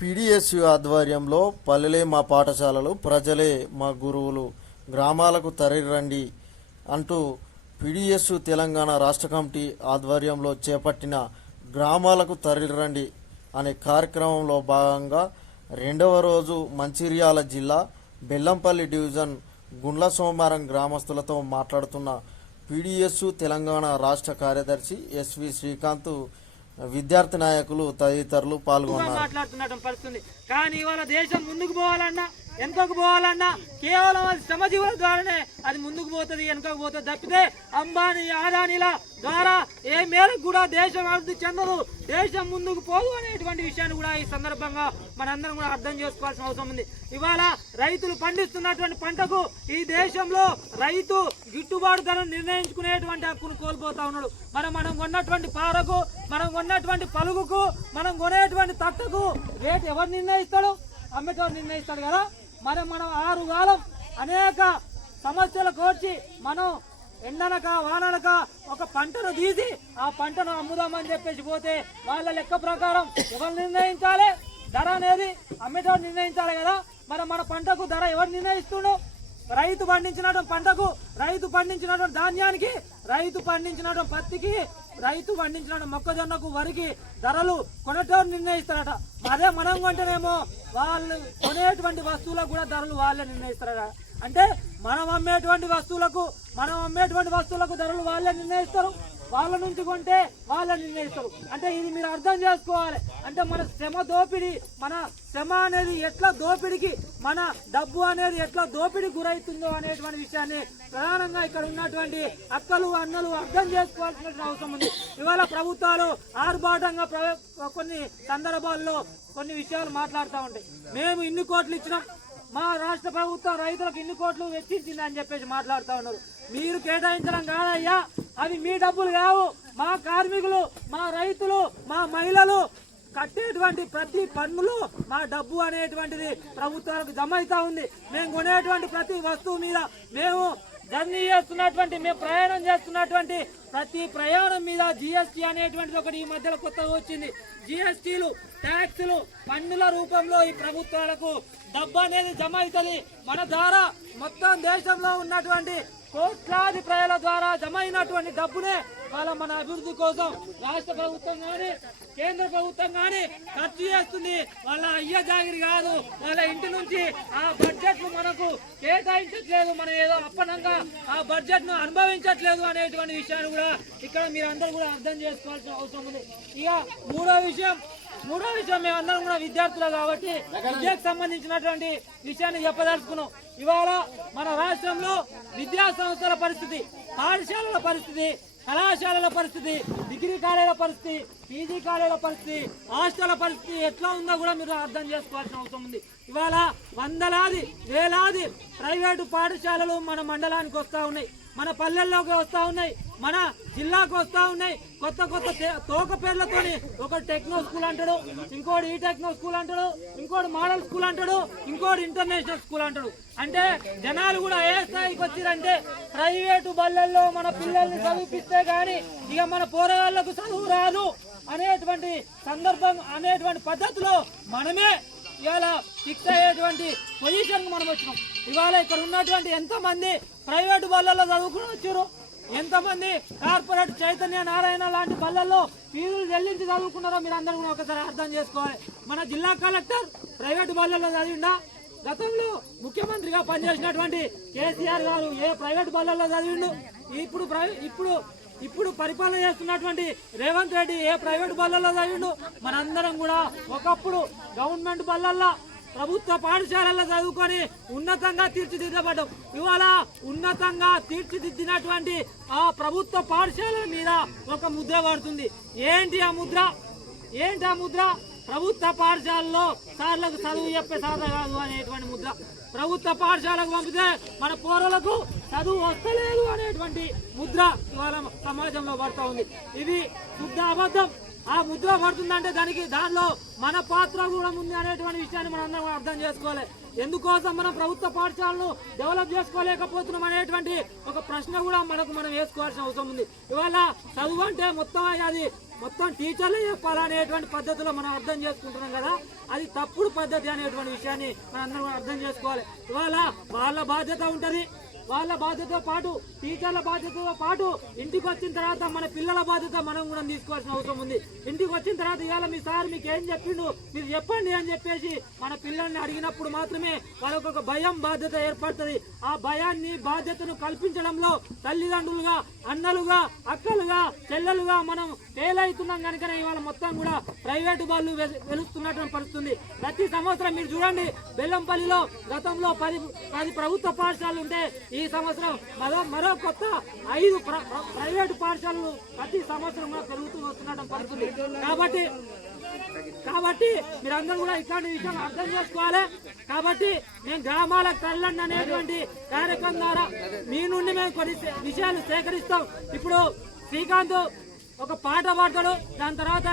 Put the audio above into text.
PDSU ఆధ్వర్యంలో పల్లెలే మా పాఠశాలలు ప్రజలే మా గురువులు గ్రామాలకు తరలిరండి అంటూ పీడిఎస్యు తెలంగాణ రాష్ట్ర కమిటీ ఆధ్వర్యంలో చేపట్టిన గ్రామాలకు తరలిరండి అనే కార్యక్రమంలో భాగంగా రెండవ రోజు మంచిర్యాల జిల్లా బెల్లంపల్లి డివిజన్ గుండ్ల సోమవారం గ్రామస్తులతో మాట్లాడుతున్న పీడిఎస్యు తెలంగాణ రాష్ట్ర కార్యదర్శి ఎస్వి శ్రీకాంత్ విద్యార్థి నాయకులు తదితరులు పాల్గొన్నారు. మాట్లాడుతున్నటువంటి పరిస్థితుంది. కానీ ఇవాళ దేశం ముందుకు పోవాలన్నా వెనుకకు పోవాలన్నా కేవలం అది శ్రమజీవుల ద్వారానే అది ముందుకు పోతుంది వెనుకకు పోతుంది తప్పితే అంబానీ ఆదానీల ద్వారా ఏ మేరకు కూడా దేశం అభివృద్ధి చెందదు దేశం ముందుకు పోదు అనేటువంటి విషయాన్ని కూడా ఈ సందర్భంగా మనందరం కూడా అర్థం చేసుకోవాల్సిన అవసరం ఉంది. ఇవాళ రైతులు పండిస్తున్నటువంటి పంటకు ఈ దేశంలో రైతు గిట్టుబాటు ధర నిర్ణయించుకునేటువంటి హక్కును కోల్పోతా ఉన్నాడు. మనం మనం కొన్నటువంటి పారకు మనం కొన్నటువంటి పలుగుకు మనం కొనేటువంటి తట్టకు రేటు ఎవరు నిర్ణయిస్తాడు? అమ్మేటోడు నిర్ణయిస్తాడు కదా? మరి మనం ఆరు కాలం అనేక సమస్యలు కోర్చి మనం ఎండనక వాననక ఒక పంటను తీసి ఆ పంటను అమ్ముదామని చెప్పేసి పోతే వాళ్ళ లెక్క ప్రకారం ఎవరు నిర్ణయించాలి? ధర అనేది అమ్మేటోడు నిర్ణయించాలి కదా. మరి మన పంటకు ధర ఎవరు నిర్ణయిస్తుండో? రైతు పండించినటువంటి పంటకు రైతు పండించినటువంటి ధాన్యానికి రైతు పండించినటువంటి పత్తికి రైతు పండించిన మొక్కజొన్నకు వరికి ధరలు కొనటం నిర్ణయిస్తారట. అదే మనం కొంటేనేమో వాళ్ళు కొనేటువంటి వస్తువులకు కూడా ధరలు వాళ్ళే నిర్ణయిస్తారట. అంటే మనం అమ్మేటువంటి వస్తువులకు మనం అమ్మేటువంటి వస్తువులకు ధరలు వాళ్ళే నిర్ణయిస్తారు. వాళ్ళ నుంచి కొంటే వాళ్ళే నిర్ణయిస్తారు. అంటే ఇది మీరు అర్థం చేసుకోవాలి. అంటే మన శ్రమ దోపిడీ మన శ్రమ అనేది ఎట్లా దోపిడికి మన డబ్బు అనేది ఎట్లా దోపిడీ గురవుతుందో అనేటువంటి విషయాన్ని ప్రధానంగా ఇక్కడ ఉన్నటువంటి అక్కలు అన్నలు అర్థం చేసుకోవాల్సిన అవసరం ఉంది. ఇవాళ ప్రభుత్వాలు ఆర్భాటంగా ప్ర- కొన్ని సందర్భాల్లో కొన్ని విషయాలు మాట్లాడుతూ ఉంటాయి. మేము ఇన్ని కోట్లు ఇచ్చినాం. మా రాష్ట్ర ప్రభుత్వం రైతులకు ఇన్ని కోట్లు వెచ్చించింది అని చెప్పేసి మాట్లాడుతూ ఉన్నారు. మీరు కేటాయించడం కాదయ్యా. అవి మీ డబ్బులు కావు. మా కార్మికులు మా రైతులు మా మహిళలు కట్టేటువంటి ప్రతి పన్నులు మా డబ్బు అనేటువంటిది ప్రభుత్వాలకు జమ అవుతా ఉంది. మేము కొనేటువంటి ప్రతి వస్తువు మీద మేము జర్నీ చేస్తున్నటువంటి మేము ప్రయాణం చేస్తున్నటువంటి ప్రతి ప్రయాణం మీద జిఎస్టీ అనేటువంటిది ఒకటి ఈ మధ్యలో కొత్తగా వచ్చింది. జిఎస్టీలు ట్యాక్సులు పన్నుల రూపంలో ఈ ప్రభుత్వాలకు డబ్బు అనేది జమ అవుతుంది. మన ద్వారా మొత్తం దేశంలో ఉన్నటువంటి కోట్లాది ప్రజల ద్వారా జమ అయినటువంటి డబ్బునే వాళ్ళ మన అభివృద్ధి కోసం రాష్ట్ర ప్రభుత్వం కానీ కేంద్ర ప్రభుత్వం కానీ ఖర్చు చేస్తుంది. వాళ్ళ అయ్య జాగిరి కాదు. వాళ్ళ ఇంటి నుంచి ఆ బడ్జెట్ను మనకు కేటాయించట్లేదు. మనం ఏదో అప్పనంగా ఆ బడ్జెట్ను అనుభవించట్లేదు అనేటువంటి విషయాన్ని కూడా ఇక్కడ మీరు అందరూ కూడా అర్థం చేసుకోవాల్సిన అవసరం ఉంది. ఇక మూడో విషయం మూడో విషయం మేము అందరం కూడా విద్యార్థులు కాబట్టి విద్యకు సంబంధించినటువంటి విషయాన్ని చెప్పదలుచుకున్నాం. ఇవాళ మన రాష్ట్రంలో విద్యా సంస్థల పరిస్థితి పాఠశాలల పరిస్థితి కళాశాలల పరిస్థితి డిగ్రీ కాలేజీల పరిస్థితి పీజీ కాలేజీల పరిస్థితి హాస్టల్ పరిస్థితి ఎట్లా ఉందో కూడా మీరు అర్థం చేసుకోవాల్సిన అవసరం ఉంది. ఇవాళ వందలాది వేలాది ప్రైవేటు పాఠశాలలు మన మండలానికి వస్తూ ఉన్నాయి. మన పల్లెల్లోకి వస్తూ ఉన్నాయి. మన జిల్లాకు వస్తూ ఉన్నాయి. కొత్త కొత్త తోక పేర్లతోని ఒక టెక్నో స్కూల్ అంటాడు ఇంకోటి ఈ టెక్నో స్కూల్ అంటాడు ఇంకోటి మోడల్ స్కూల్ అంటాడు ఇంకోటి ఇంటర్నేషనల్ స్కూల్ అంటాడు. అంటే జనాలు కూడా ఏ స్థాయికి వచ్చిరంటే ప్రైవేటు బళ్ళల్లో మన పిల్లల్ని చదివిపిస్తే కానీ ఇక మన పోరగాళ్ళకు చదువు రాదు అనేటువంటి సందర్భం అనేటువంటి పద్ధతిలో మనమే ఇవాళ ఫిక్స్ అయ్యేటువంటి పొజిషన్ మనం వచ్చినాం. ఇవాళ ఇక్కడ ఉన్నటువంటి ఎంతమంది ప్రైవేటు బళ్ళల్లో చదువుకుని వచ్చారు ఎంతమంది కార్పొరేట్ చైతన్య నారాయణ లాంటి బళ్ళల్లో ఫీజులు చెల్లించి చదువుకున్నారో మీరు అందరూ కూడా ఒకసారి అర్థం చేసుకోవాలి. మన జిల్లా కలెక్టర్ ప్రైవేటు బళ్ళల్లో చదివిండా? గతంలో ముఖ్యమంత్రిగా పనిచేసినటువంటి కేసీఆర్ గారు ఏ ప్రైవేట్ బళ్ళల్లో చదివిండు? ఇప్పుడు ఇప్పుడు ఇప్పుడు పరిపాలన చేస్తున్నటువంటి రేవంత్ రెడ్డి ఏ ప్రైవేట్ బళ్ళల్లో చదివిండు? మనందరం కూడా ఒకప్పుడు గవర్నమెంట్ బళ్ళల్లో ప్రభుత్వ పాఠశాలల్లో చదువుకొని ఉన్నతంగా తీర్చిదిద్దబడ్డం. ఇవాళ ఉన్నతంగా తీర్చిదిద్దినటువంటి ఆ ప్రభుత్వ పాఠశాలల మీద ఒక ముద్ర పడుతుంది. ఏంటి ఆ ముద్ర? ఏంటి ఆ ముద్ర? ప్రభుత్వ పాఠశాలలో సార్లకు చదువు చెప్పే సాధ కాదు అనేటువంటి ముద్ర. ప్రభుత్వ పాఠశాలకు పంపితే మన పోరలకు చదువు వస్తలేదు అనేటువంటి ముద్ర ఇవాళ సమాజంలో పడుతూ ఉంది. ఇది శుద్ధ అబద్ధం. ఆ ముద్ర పడుతుందంటే దానికి దానిలో మన పాత్ర కూడా ఉంది అనేటువంటి విషయాన్ని మనం అందరం కూడా అర్థం చేసుకోవాలి. ఎందుకోసం మనం ప్రభుత్వ పాఠశాలను డెవలప్ చేసుకోలేకపోతున్నాం అనేటువంటి ఒక ప్రశ్న కూడా మనకు మనం వేసుకోవాల్సిన అవసరం ఉంది. ఇవాళ చదువు అంటే మొత్తం అది మొత్తం టీచర్లే చెప్పాలనేటువంటి పద్ధతిలో మనం అర్థం చేసుకుంటున్నాం కదా. అది తప్పుడు పద్ధతి అనేటువంటి విషయాన్ని మనం అందరం కూడా అర్థం చేసుకోవాలి. ఇవాళ వాళ్ళ బాధ్యత ఉంటుంది. వాళ్ళ బాధ్యతతో పాటు టీచర్ల బాధ్యతతో పాటు ఇంటికి వచ్చిన తర్వాత మన పిల్లల బాధ్యత మనం కూడా తీసుకోవాల్సిన అవసరం ఉంది. ఇంటికి వచ్చిన తర్వాత ఇవాళ మీ సార్ మీకు ఏం చెప్పిండు? మీరు చెప్పండి అని చెప్పేసి మన పిల్లల్ని అడిగినప్పుడు మాత్రమే వాళ్ళకు ఒక భయం బాధ్యత ఏర్పడుతుంది. ఆ భయాన్ని బాధ్యతను కల్పించడంలో తల్లిదండ్రులుగా అన్నలుగా అక్కలుగా చెల్లెలుగా మనం ఫెయిల్ అవుతున్నాం కనుకనే ఇవాళ మొత్తం కూడా ప్రైవేటు వాళ్ళు వెలుస్తున్నటువంటి పరిస్థితుంది. ప్రతి సంవత్సరం మీరు చూడండి బెల్లంపల్లిలో గతంలో పది పది ప్రభుత్వ పాఠశాలలు ఉంటే ఈ సంవత్సరం మరో మరో కొత్త ఐదు ప్ర- ప్రైవేటు పాఠశాలలు ప్రతి సంవత్సరం కూడా పెరుగుతూ వస్తుండటం పడుతుంది కాబట్టి కాబట్టి మీరందరూ కూడా ఇట్లాంటి విషయం అర్థం చేసుకోవాలి. కాబట్టి మేము గ్రామాలకు తల్లండి అనేటువంటి కార్యక్రమం ద్వారా మీ నుండి మేము కొన్ని విషయాలు సేకరిస్తాం. ఇప్పుడు శ్రీకాంత్ ఒక పాట పాడతాడు. దాని తర్వాత